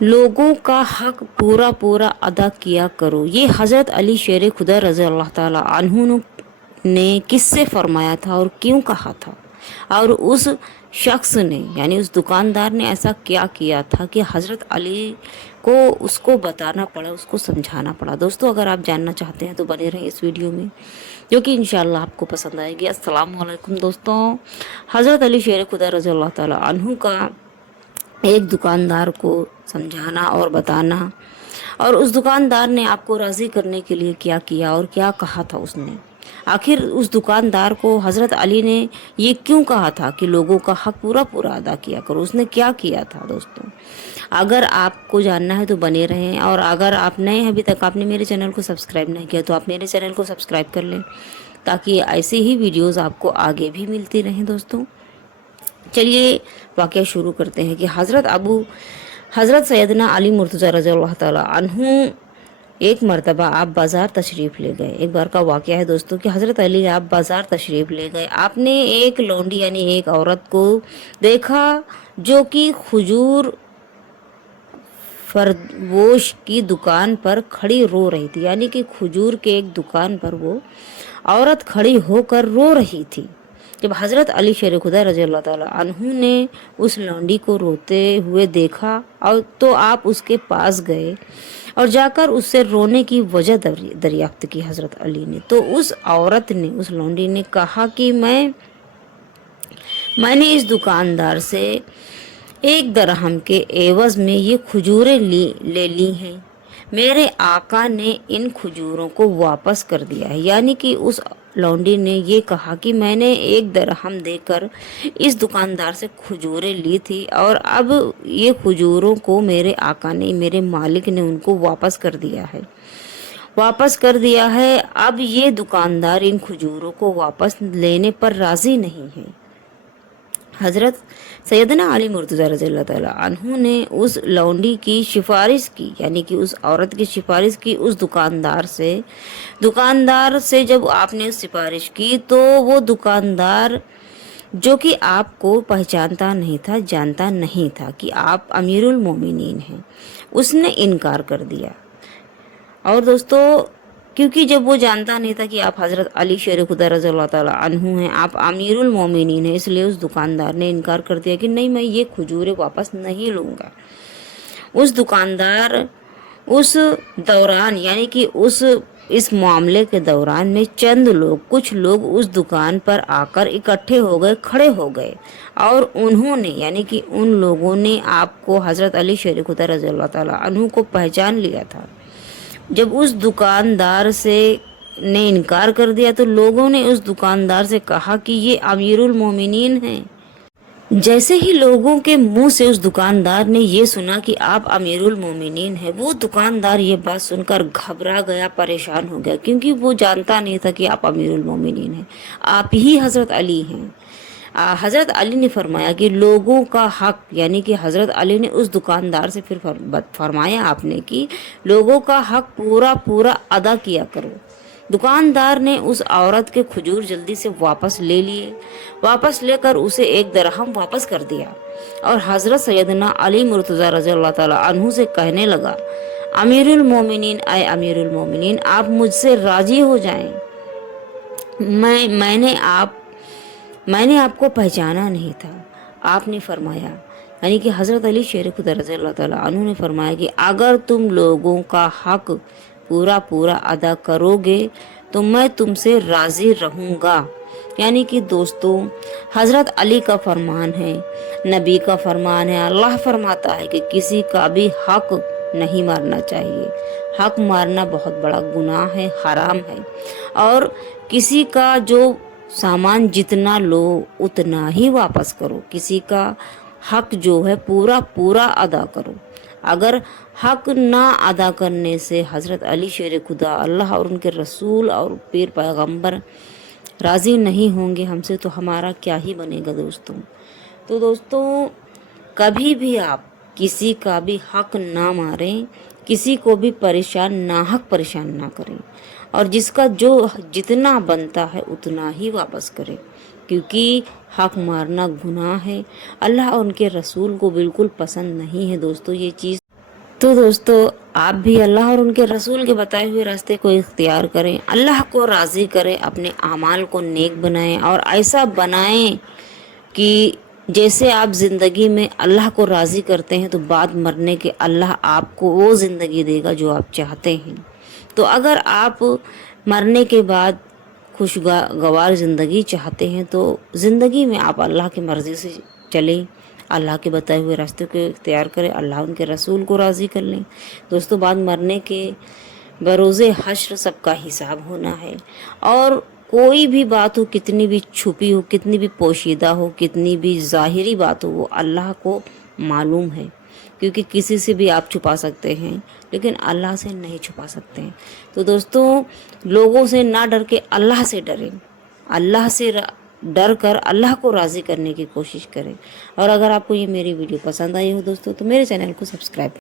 लोगों का हक पूरा पूरा अदा किया करो। ये हज़रत अली शेर खुदा रज़ी अल्लाह ताला अन्हु ने किससे फरमाया था और क्यों कहा था, और उस शख्स ने यानी उस दुकानदार ने ऐसा क्या किया था कि हज़रत अली को उसको बताना पड़ा, उसको समझाना पड़ा। दोस्तों, अगर आप जानना चाहते हैं तो बने रहें इस वीडियो में, जो कि इंशाअल्लाह आपको पसंद आएगी। अस्सलाम वालेकुम दोस्तों। हज़रत अली शेर खुदा रज़ी अल्लाह ताला अन्हु का एक दुकानदार को समझाना और बताना, और उस दुकानदार ने आपको राज़ी करने के लिए क्या किया और क्या कहा था उसने। आखिर उस दुकानदार को हज़रत अली ने ये क्यों कहा था कि लोगों का हक पूरा पूरा अदा किया करो, उसने क्या किया था। दोस्तों, अगर आपको जानना है तो बने रहें, और अगर आप नए हैं, अभी तक आपने मेरे चैनल को सब्सक्राइब नहीं किया तो आप मेरे चैनल को सब्सक्राइब कर लें, ताकि ऐसे ही वीडियोज़ आपको आगे भी मिलती रहें। दोस्तों, चलिए वाक़या शुरू करते हैं कि हज़रत सैयदना अली मुर्तज़ा रज़ी अल्लाह ताला अन्हु एक मर्तबा आप बाज़ार तशरीफ़ ले गए। एक बार का वाक़या है दोस्तों कि हज़रत अली आप बाज़ार तशरीफ़ ले गए। आपने एक लौंडी यानी एक औरत को देखा जो कि खजूर फरोश की दुकान पर खड़ी रो रही थी, यानी कि खजूर के एक दुकान पर वो औरत खड़ी होकर रो रही थी। जब हज़रत अली शेर खुदा रज़ी अल्लाह ताला अन्हु ने उस लौंडी को रोते हुए देखा और तो आप उसके पास गए और जाकर उससे रोने की वजह दरियाफ्त की हज़रत अली ने। तो उस औरत ने, उस लौंडी ने कहा कि मैंने इस दुकानदार से 1 दरहम के एवज में ये खजूरें ले ली हैं। मेरे आका ने इन खजूरों को वापस कर दिया है। यानी कि उस लौंडी ने ये कहा कि मैंने 1 दरहम देकर इस दुकानदार से खजूरें ली थी, और अब ये खजूरों को मेरे आका ने, मेरे मालिक ने उनको वापस कर दिया है। अब ये दुकानदार इन खजूरों को वापस लेने पर राज़ी नहीं है। हज़रत सैयदना अली मुर्तज़ा रज़ी अल्लाह ताला अन्हु ने उस लौंडी की सिफारिश की, यानी कि उस औरत की सिफारिश की उस दुकानदार से जब आपने सिफारिश की तो वो दुकानदार, जो कि आपको पहचानता नहीं था, जानता नहीं था कि आप अमीरुल मोमिनीन हैं, उसने इनकार कर दिया। और दोस्तों, क्योंकि जब वो जानता नहीं था कि आप हज़रत अली शेर खुदा रज़ी अल्लाह ताला अन्हु हैं, आप अमीरुल मोमिनीन हैं, इसलिए उस दुकानदार ने इनकार कर दिया कि नहीं, मैं ये खजूरें वापस नहीं लूँगा। उस दुकानदार उस दौरान, यानी कि इस मामले के दौरान में कुछ लोग उस दुकान पर आकर इकट्ठे हो गए, खड़े हो गए, और उन्होंने, यानी कि उन लोगों ने आपको, हज़रत अली शेर खुदा रज़ी अल्लाह ताला अन्हु को पहचान लिया था। जब उस दुकानदार से ने इनकार कर दिया तो लोगों ने उस दुकानदार से कहा कि ये अमीरुल मोमिनीन हैं। जैसे ही लोगों के मुंह से उस दुकानदार ने ये सुना कि आप अमीरुल मोमिनीन हैं, वो दुकानदार ये बात सुनकर घबरा गया, परेशान हो गया, क्योंकि वो जानता नहीं था कि आप अमीरुल मोमिनीन हैं, आप ही हज़रत अली हैं। हज़रत अली ने फरमाया कि लोगों का हक, यानी कि हज़रत अली ने उस दुकानदार से फिर फरमाया आपने कि लोगों का हक पूरा पूरा अदा किया करो। दुकानदार ने उस औरत के खजूर जल्दी से वापस ले लिए, वापस लेकर उसे 1 दरहम वापस कर दिया, और हज़रत सैयदना अली मुर्तज़ा रज़ी अल्लाह ताला अन्हु से कहने लगा, अमीरुल मोमिनीन, आए अमीरुल मोमिनीन, आप मुझसे राजी हो जाएं। मैंने आपको पहचाना नहीं था। आपने फरमाया, यानी कि हज़रत अली शेर खुदा रज़ी अल्लाह ताला अन्हु ने फरमाया कि अगर तुम लोगों का हक पूरा पूरा अदा करोगे तो मैं तुमसे राज़ी रहूँगा। यानी कि दोस्तों, हज़रत अली का फरमान है, नबी का फरमान है, अल्लाह फरमाता है कि किसी का भी हक नहीं मारना चाहिए। हक मारना बहुत बड़ा गुनाह है, हराम है, और किसी का जो सामान जितना लो उतना ही वापस करो। किसी का हक जो है पूरा पूरा अदा करो। अगर हक ना अदा करने से हज़रत अली शेर खुदा, अल्लाह और उनके रसूल और पीर पैगंबर राज़ी नहीं होंगे हमसे, तो हमारा क्या ही बनेगा दोस्तों। तो दोस्तों, कभी भी आप किसी का भी हक ना मारें, किसी को भी नाहक परेशान ना करें, और जिसका जो जितना बनता है उतना ही वापस करें, क्योंकि हक मारना गुनाह है। अल्लाह और उनके रसूल को बिल्कुल पसंद नहीं है दोस्तों ये चीज़। तो दोस्तों, आप भी अल्लाह और उनके रसूल के बताए हुए रास्ते को इख्तियार करें, अल्लाह को राज़ी करें, अपने आमाल को नेक बनाएं और ऐसा बनाएं कि जैसे आप ज़िंदगी में अल्लाह को राज़ी करते हैं तो बाद मरने के अल्लाह आपको वो ज़िंदगी देगा जो आप चाहते हैं। तो अगर आप मरने के बाद खुशगवार ज़िंदगी चाहते हैं तो ज़िंदगी में आप अल्लाह की मर्ज़ी से चलें, अल्लाह के बताए हुए रास्ते को इख्तियार करें, अल्लाह उनके रसूल को राज़ी कर लें। दोस्तों, बाद मरने के बरोज़े हश्र सबका हिसाब होना है और कोई भी बात हो, कितनी भी छुपी हो, कितनी भी पोशीदा हो, कितनी भी ज़ाहिरी बात हो, वो अल्लाह को मालूम है, क्योंकि किसी से भी आप छुपा सकते हैं लेकिन अल्लाह से नहीं छुपा सकते हैं। तो दोस्तों, लोगों से ना डर के अल्लाह से डरें, अल्लाह से डर कर अल्लाह को राज़ी करने की कोशिश करें। और अगर आपको ये मेरी वीडियो पसंद आई हो दोस्तों तो मेरे चैनल को सब्सक्राइब